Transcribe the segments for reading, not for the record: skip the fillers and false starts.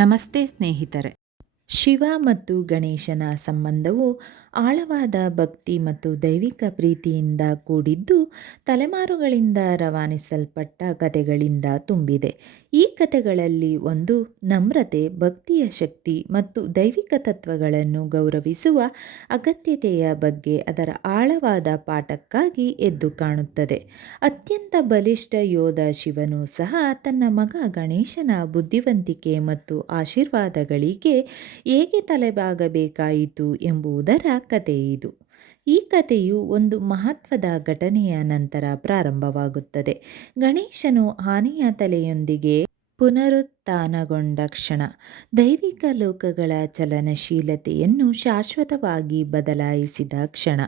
ನಮಸ್ತೆ ಸ್ನೇಹಿತರೆ. ಶಿವ ಮತ್ತು ಗಣೇಶನ ಸಂಬಂಧವು ಆಳವಾದ ಭಕ್ತಿ ಮತ್ತು ದೈವಿಕ ಪ್ರೀತಿಯಿಂದ ಕೂಡಿದ್ದು, ತಲೆಮಾರುಗಳಿಂದ ರವಾನಿಸಲ್ಪಟ್ಟ ಕಥೆಗಳಿಂದ ತುಂಬಿದೆ. ಈ ಕಥೆಗಳಲ್ಲಿ ಒಂದು ನಮ್ರತೆ, ಭಕ್ತಿಯ ಶಕ್ತಿ ಮತ್ತು ದೈವಿಕ ತತ್ವಗಳನ್ನು ಗೌರವಿಸುವ ಅಗತ್ಯತೆಯ ಬಗ್ಗೆ ಅದರ ಆಳವಾದ ಪಾಠಕ್ಕಾಗಿ ಎದ್ದು ಕಾಣುತ್ತದೆ. ಅತ್ಯಂತ ಬಲಿಷ್ಠ ಯೋಧ ಶಿವನು ಸಹ ತನ್ನ ಮಗ ಗಣೇಶನ ಬುದ್ಧಿವಂತಿಕೆ ಮತ್ತು ಆಶೀರ್ವಾದಗಳಿಗೆ ಹೇಗೆ ತಲೆಬಾಗಬೇಕಾಯಿತು ಎಂಬುದರ ಕಥೆಯಿದು. ಈ ಕಥೆಯು ಒಂದು ಮಹತ್ವದ ಘಟನೆಯ ನಂತರ ಪ್ರಾರಂಭವಾಗುತ್ತದೆ. ಗಣೇಶನು ಆನೆಯ ತಲೆಯೊಂದಿಗೆ ಪುನರುತ್ಥಾನಗೊಂಡ ಕ್ಷಣ, ದೈವಿಕ ಲೋಕಗಳ ಚಲನಶೀಲತೆಯನ್ನು ಶಾಶ್ವತವಾಗಿ ಬದಲಾಯಿಸಿದ ಕ್ಷಣ.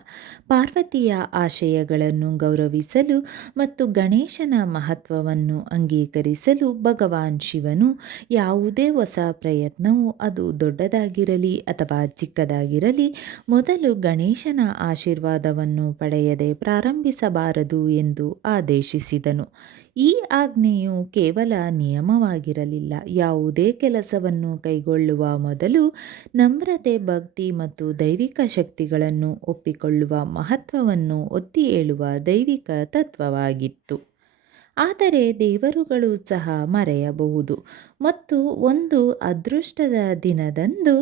ಪಾರ್ವತಿಯ ಆಶಯಗಳನ್ನು ಗೌರವಿಸಲು ಮತ್ತು ಗಣೇಶನ ಮಹತ್ವವನ್ನು ಅಂಗೀಕರಿಸಲು ಭಗವಾನ್ ಶಿವನು ಯಾವುದೇ ಹೊಸ ಪ್ರಯತ್ನವು, ಅದು ದೊಡ್ಡದಾಗಿರಲಿ ಅಥವಾ ಚಿಕ್ಕದಾಗಿರಲಿ, ಮೊದಲು ಗಣೇಶನ ಆಶೀರ್ವಾದವನ್ನು ಪಡೆಯದೆ ಪ್ರಾರಂಭಿಸಬಾರದು ಎಂದು ಆದೇಶಿಸಿದನು. ಈ ಆಜ್ಞೆಯು ಕೇವಲ ನಿಯಮವಾಗಿರಲಿಲ್ಲ. ಯಾವುದೇ ಕೆಲಸವನ್ನು ಕೈಗೊಳ್ಳುವ ಮೊದಲು ನಮ್ರತೆ, ಭಕ್ತಿ ಮತ್ತು ದೈವಿಕ ಶಕ್ತಿಗಳನ್ನು ಒಪ್ಪಿಕೊಳ್ಳುವ ಮಹತ್ವವನ್ನು ಒತ್ತಿ ಹೇಳುವ ದೈವಿಕ ತತ್ವವಾಗಿತ್ತು. ಆದರೆ ದೇವರುಗಳು ಸಹ ಮರೆಯಬಹುದು. ಮತ್ತು ಒಂದು ಅದೃಷ್ಟದ ದಿನದಂದು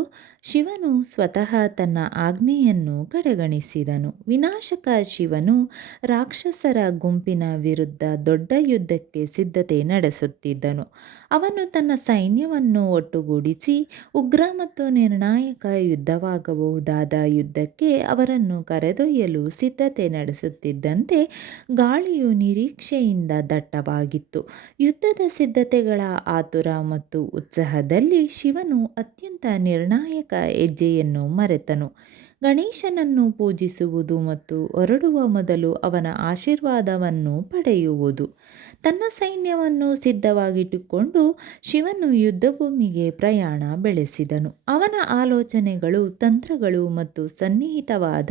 ಶಿವನು ಸ್ವತಃ ತನ್ನ ಆಜ್ಞೆಯನ್ನು ಕಡೆಗಣಿಸಿದನು. ವಿನಾಶಕ ಶಿವನು ರಾಕ್ಷಸರ ಗುಂಪಿನ ವಿರುದ್ಧ ದೊಡ್ಡ ಯುದ್ಧಕ್ಕೆ ಸಿದ್ಧತೆ ನಡೆಸುತ್ತಿದ್ದನು. ಅವನು ತನ್ನ ಸೈನ್ಯವನ್ನು ಒಟ್ಟುಗೂಡಿಸಿ ಉಗ್ರ ಮತ್ತು ನಿರ್ಣಾಯಕ ಯುದ್ಧವಾಗಬಹುದಾದ ಯುದ್ಧಕ್ಕೆ ಅವರನ್ನು ಕರೆದೊಯ್ಯಲು ಸಿದ್ಧತೆ ನಡೆಸುತ್ತಿದ್ದಂತೆ ಗಾಳಿಯು ನಿರೀಕ್ಷೆಯಿಂದ ದಟ್ಟವಾಗಿತ್ತು. ಯುದ್ಧದ ಸಿದ್ಧತೆಗಳ ಆತುರ ಮತ್ತು ಉತ್ಸಾಹದಲ್ಲಿ ಶಿವನು ಅತ್ಯಂತ ನಿರ್ಣಾಯಕ ಹೆಜ್ಜೆಯನ್ನು ಮರೆತನು. ಗಣೇಶನನ್ನು ಪೂಜಿಸುವುದು ಮತ್ತು ಹೊರಡುವ ಮೊದಲು ಅವನ ಆಶೀರ್ವಾದವನ್ನು ಪಡೆಯುವುದು. ತನ್ನ ಸೈನ್ಯವನ್ನು ಸಿದ್ಧವಾಗಿಟ್ಟುಕೊಂಡು ಶಿವನು ಯುದ್ಧಭೂಮಿಗೆ ಪ್ರಯಾಣ ಬೆಳೆಸಿದನು. ಅವನ ಆಲೋಚನೆಗಳು, ತಂತ್ರಗಳು ಮತ್ತು ಸನ್ನಿಹಿತವಾದ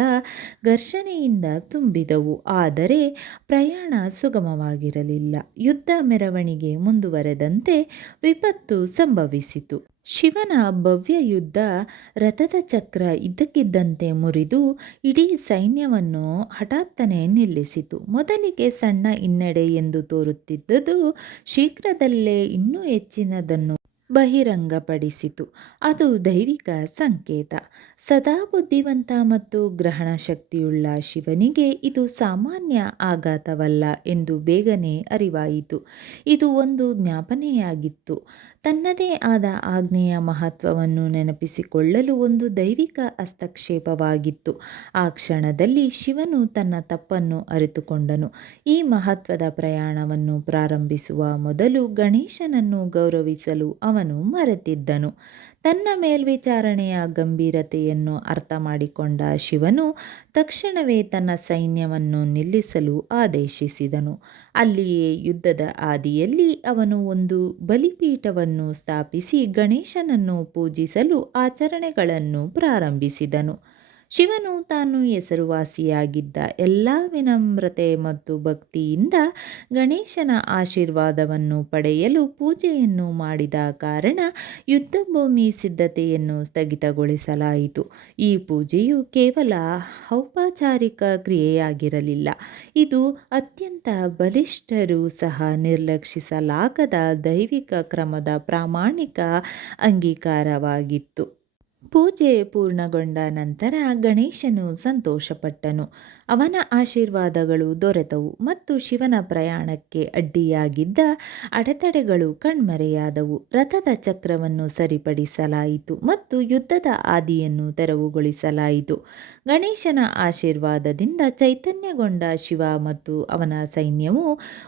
ಘರ್ಷಣೆಯಿಂದ ತುಂಬಿದವು. ಆದರೆ ಪ್ರಯಾಣ ಸುಗಮವಾಗಿರಲಿಲ್ಲ. ಯುದ್ಧ ಮೆರವಣಿಗೆ ಮುಂದುವರೆದಂತೆ ವಿಪತ್ತು ಸಂಭವಿಸಿತು. ಶಿವನ ಭವ್ಯ ಯುದ್ಧ ರಥದ ಚಕ್ರ ಇದ್ದಕ್ಕಿದ್ದಂತೆ ಮುರಿದು ಇಡೀ ಸೈನ್ಯವನ್ನು ಹಠಾತ್ತನೆ ನಿಲ್ಲಿಸಿತು. ಮೊದಲಿಗೆ ಸಣ್ಣ ಹಿನ್ನಡೆ ಎಂದು ತೋರುತ್ತಿದ್ದುದು ಶೀಘ್ರದಲ್ಲೇ ಇನ್ನೂ ಹೆಚ್ಚಿನದನ್ನು ಬಹಿರಂಗಪಡಿಸಿತು. ಅದು ದೈವಿಕ ಸಂಕೇತ. ಸದಾ ಬುದ್ಧಿವಂತ ಮತ್ತು ಗ್ರಹಣ ಶಕ್ತಿಯುಳ್ಳ ಶಿವನಿಗೆ ಇದು ಸಾಮಾನ್ಯ ಆಘಾತವಲ್ಲ ಎಂದು ಬೇಗನೆ ಅರಿವಾಯಿತು. ಇದು ಒಂದು ಜ್ಞಾಪನೆಯಾಗಿತ್ತು. ತನ್ನದೇ ಆದ ಆಜ್ಞೆಯ ಮಹತ್ವವನ್ನು ನೆನಪಿಸಿಕೊಳ್ಳಲು ಒಂದು ದೈವಿಕ ಹಸ್ತಕ್ಷೇಪವಾಗಿತ್ತು. ಆ ಕ್ಷಣದಲ್ಲಿ ಶಿವನು ತನ್ನ ತಪ್ಪನ್ನು ಅರಿತುಕೊಂಡನು. ಈ ಮಹತ್ವದ ಪ್ರಯಾಣವನ್ನು ಪ್ರಾರಂಭಿಸುವ ಮೊದಲು ಗಣೇಶನನ್ನು ಗೌರವಿಸಲು ಅವನು ಮರೆತಿದ್ದನು. ತನ್ನ ಮೇಲ್ವಿಚಾರಣೆಯ ಗಂಭೀರತೆಯನ್ನು ಅರ್ಥಮಾಡಿಕೊಂಡ ಶಿವನು ತಕ್ಷಣವೇ ತನ್ನ ಸೈನ್ಯವನ್ನು ನಿಲ್ಲಿಸಲು ಆದೇಶಿಸಿದನು. ಅಲ್ಲಿಯೇ ಯುದ್ಧದ ಹಾದಿಯಲ್ಲಿ ಅವನು ಒಂದು ಬಲಿಪೀಠವನ್ನು ಸ್ಥಾಪಿಸಿ ಗಣೇಶನನ್ನು ಪೂಜಿಸಲು ಆಚರಣೆಗಳನ್ನು ಪ್ರಾರಂಭಿಸಿದನು. ಶಿವನು ತಾನು ಹೆಸರುವಾಸಿಯಾಗಿದ್ದ ಎಲ್ಲ ವಿನಮ್ರತೆ ಮತ್ತು ಭಕ್ತಿಯಿಂದ ಗಣೇಶನ ಆಶೀರ್ವಾದವನ್ನು ಪಡೆಯಲು ಪೂಜೆಯನ್ನು ಮಾಡಿದ ಕಾರಣ ಯುದ್ಧಭೂಮಿ ಸಿದ್ಧತೆಯನ್ನು ಸ್ಥಗಿತಗೊಳಿಸಲಾಯಿತು. ಈ ಪೂಜೆಯು ಕೇವಲ ಔಪಚಾರಿಕ ಕ್ರಿಯೆಯಾಗಿರಲಿಲ್ಲ. ಇದು ಅತ್ಯಂತ ಬಲಿಷ್ಠರೂ ಸಹ ನಿರ್ಲಕ್ಷಿಸಲಾಗದ ದೈವಿಕ ಕ್ರಮದ ಪ್ರಾಮಾಣಿಕ ಅಂಗೀಕಾರವಾಗಿತ್ತು. ಪೂಜೆ ಪೂರ್ಣಗೊಂಡ ನಂತರ ಗಣೇಶನು ಸಂತೋಷಪಟ್ಟನು. ಅವನ ಆಶೀರ್ವಾದಗಳು ದೊರೆತವು ಮತ್ತು ಶಿವನ ಪ್ರಯಾಣಕ್ಕೆ ಅಡ್ಡಿಯಾಗಿದ್ದ ಅಡೆತಡೆಗಳು ಕಣ್ಮರೆಯಾದವು. ರಥದ ಚಕ್ರವನ್ನು ಸರಿಪಡಿಸಲಾಯಿತು ಮತ್ತು ಯುದ್ಧದ ಹಾದಿಯನ್ನು ತೆರವುಗೊಳಿಸಲಾಯಿತು. ಗಣೇಶನ ಆಶೀರ್ವಾದದಿಂದ ಚೈತನ್ಯಗೊಂಡ ಶಿವ ಮತ್ತು ಅವನ ಸೈನ್ಯವು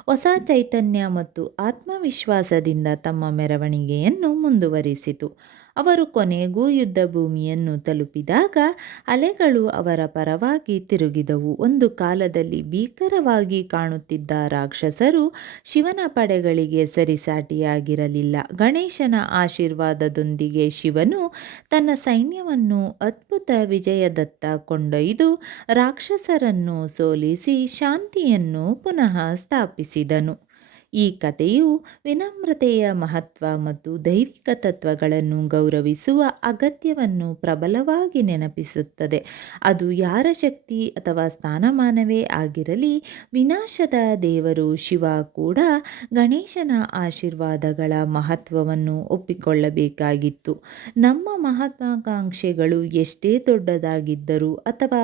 ಹೊಸ ಚೈತನ್ಯ ಮತ್ತು ಆತ್ಮವಿಶ್ವಾಸದಿಂದ ತಮ್ಮ ಮೆರವಣಿಗೆಯನ್ನು ಮುಂದುವರಿಸಿತು. ಅವರು ಕೊನೆಗೂ ಯುದ್ಧಭೂಮಿಯನ್ನು ತಲುಪಿದಾಗ ಅಲೆಗಳು ಅವರ ಪರವಾಗಿ ತಿರುಗಿದವು. ಒಂದು ಕಾಲದಲ್ಲಿ ಭೀಕರವಾಗಿ ಕಾಣುತ್ತಿದ್ದ ರಾಕ್ಷಸರು ಶಿವನ ಪಡೆಗಳಿಗೆ ಸರಿಸಾಟಿಯಾಗಿರಲಿಲ್ಲ. ಗಣೇಶನ ಆಶೀರ್ವಾದದೊಂದಿಗೆ ಶಿವನು ತನ್ನ ಸೈನ್ಯವನ್ನು ಅದ್ಭುತ ವಿಜಯದತ್ತ ಕೊಂಡೊಯ್ದು ರಾಕ್ಷಸರನ್ನು ಸೋಲಿಸಿ ಶಾಂತಿಯನ್ನು ಪುನಃ ಸ್ಥಾಪಿಸಿದನು. ಈ ಕಥೆಯು ವಿನಮ್ರತೆಯ ಮಹತ್ವ ಮತ್ತು ದೈವಿಕ ತತ್ವಗಳನ್ನು ಗೌರವಿಸುವ ಅಗತ್ಯವನ್ನು ಪ್ರಬಲವಾಗಿ ನೆನಪಿಸುತ್ತದೆ. ಅದು ಯಾರ ಶಕ್ತಿ ಅಥವಾ ಸ್ಥಾನಮಾನವೇ ಆಗಿರಲಿ, ವಿನಾಶದ ದೇವರು ಶಿವ ಕೂಡ ಗಣೇಶನ ಆಶೀರ್ವಾದಗಳ ಮಹತ್ವವನ್ನು ಒಪ್ಪಿಕೊಳ್ಳಬೇಕಾಗಿತ್ತು. ನಮ್ಮ ಮಹತ್ವಾಕಾಂಕ್ಷೆಗಳು ಎಷ್ಟೇ ದೊಡ್ಡದಾಗಿದ್ದರೂ ಅಥವಾ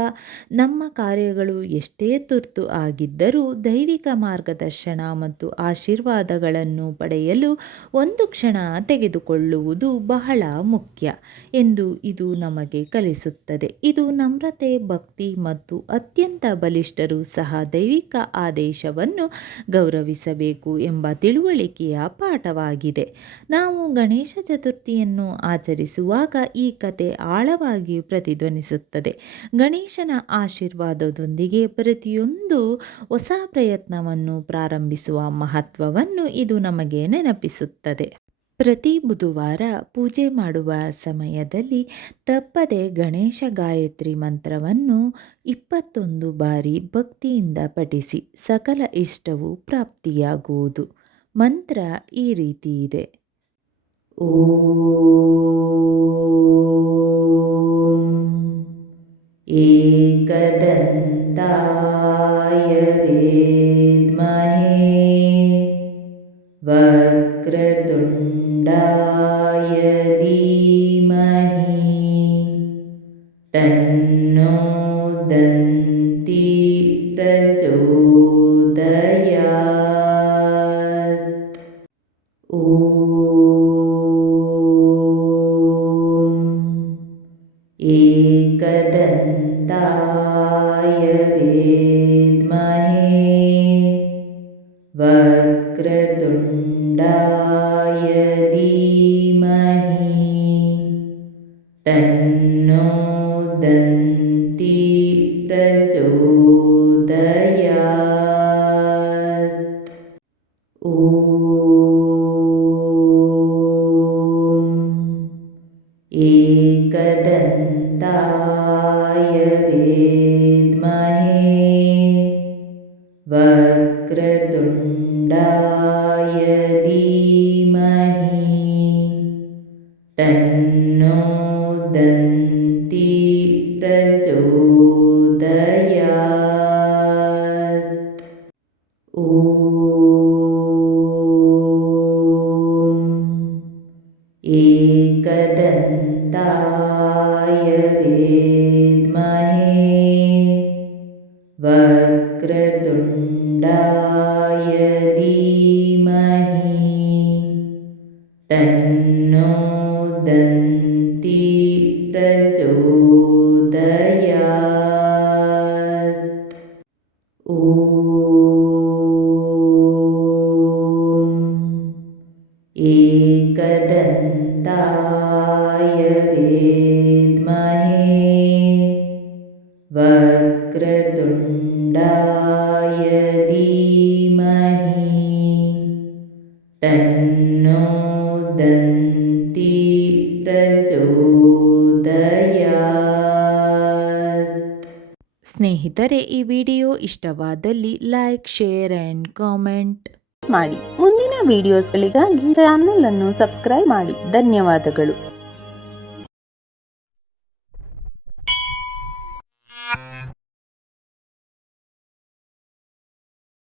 ನಮ್ಮ ಕಾರ್ಯಗಳು ಎಷ್ಟೇ ತುರ್ತು ಆಗಿದ್ದರೂ ದೈವಿಕ ಮಾರ್ಗದರ್ಶನ ಮತ್ತು ಆಶೀರ್ವಾದಗಳನ್ನು ಪಡೆಯಲು ಒಂದು ಕ್ಷಣ ತೆಗೆದುಕೊಳ್ಳುವುದು ಬಹಳ ಮುಖ್ಯ ಎಂದು ಇದು ನಮಗೆ ಕಲಿಸುತ್ತದೆ. ಇದು ನಮ್ರತೆ, ಭಕ್ತಿ ಮತ್ತು ಅತ್ಯಂತ ಬಲಿಷ್ಠರು ಸಹ ದೈವಿಕ ಆದೇಶವನ್ನು ಗೌರವಿಸಬೇಕು ಎಂಬ ತಿಳುವಳಿಕೆಯ ಪಾಠವಾಗಿದೆ. ನಾವು ಗಣೇಶ ಚತುರ್ಥಿಯನ್ನು ಆಚರಿಸುವಾಗ ಈ ಕತೆ ಆಳವಾಗಿ ಪ್ರತಿಧ್ವನಿಸುತ್ತದೆ. ಗಣೇಶನ ಆಶೀರ್ವಾದದೊಂದಿಗೆ ಪ್ರತಿಯೊಂದು ಹೊಸ ಪ್ರಯತ್ನವನ್ನು ಪ್ರಾರಂಭಿಸುವ ಮಹತ್ವವನ್ನು ಇದು ನಮಗೆ ನೆನಪಿಸುತ್ತದೆ. ಪ್ರತಿ ಬುಧವಾರ ಪೂಜೆ ಮಾಡುವ ಸಮಯದಲ್ಲಿ ತಪ್ಪದೆ ಗಣೇಶ ಗಾಯತ್ರಿ ಮಂತ್ರವನ್ನು 21 ಬಾರಿ ಭಕ್ತಿಯಿಂದ ಪಠಿಸಿ. ಸಕಲ ಇಷ್ಟವೂ ಪ್ರಾಪ್ತಿಯಾಗುವುದು. ಮಂತ್ರ ಈ ರೀತಿ ಇದೆ: ಓಂ ಏಕದಂತಾಯ ವಿದ್ಮಹೇ ವಕ್ರತುಂಡಾಯ ಧೀಮಹಿ ತನ್ನೋ ದಂತಿ ಪ್ರಚೋದಯಾತ್. ಓಂ ಏಕದಂತಾಯ ವಿದ್ಮಹೇ ವಕ್ರತುಂಡಾಯ ಧೀಮಹಿ ತನ್ನೋ ದಂತಿ ಪ್ರಚೋದಯಾತ್. ಓಂ ಏಕದಂತಾಯ ವಿದ್ಮಹೇ ವಕ್ರತುಂಡಾಯ ಧೀಮಹಿ ತನ್ನೋ ದಂತಿ ಪ್ರಚೋದಯಾತ್. ಓಂ ಏಕದಂತಾಯ ವಿದ್ಮಹೇ ವಕ್ರತುಂಡಾಯ ಧೀಮಹಿ ತನ್ನೋ ದಂತಿ ಪ್ರಚೋದಯಾತ್. ಓಂ ಏಕದಂತಾಯ ವಿದ್ಮಹೇ ವಕ್ರತುಂಡಾಯ ಧೀಮಹಿ ತನ್ನೋ ದಂತಿ ಪ್ರಚೋದಯಾತ್. ಸ್ನೇಹಿತರೆ, ಈ ವಿಡಿಯೋ ಇಷ್ಟವಾದಲ್ಲಿ ಲೈಕ್, ಶೇರ್ ಆ್ಯಂಡ್ ಕಾಮೆಂಟ್ ಮಾಡಿ. ಮುಂದಿನ ವಿಡಿಯೋಸ್ಗಳಿಗಾಗಿ ಚಾನಲ್ ಅನ್ನು ಸಬ್ಸ್ಕ್ರೈಬ್ ಮಾಡಿ. ಧನ್ಯವಾದಗಳು.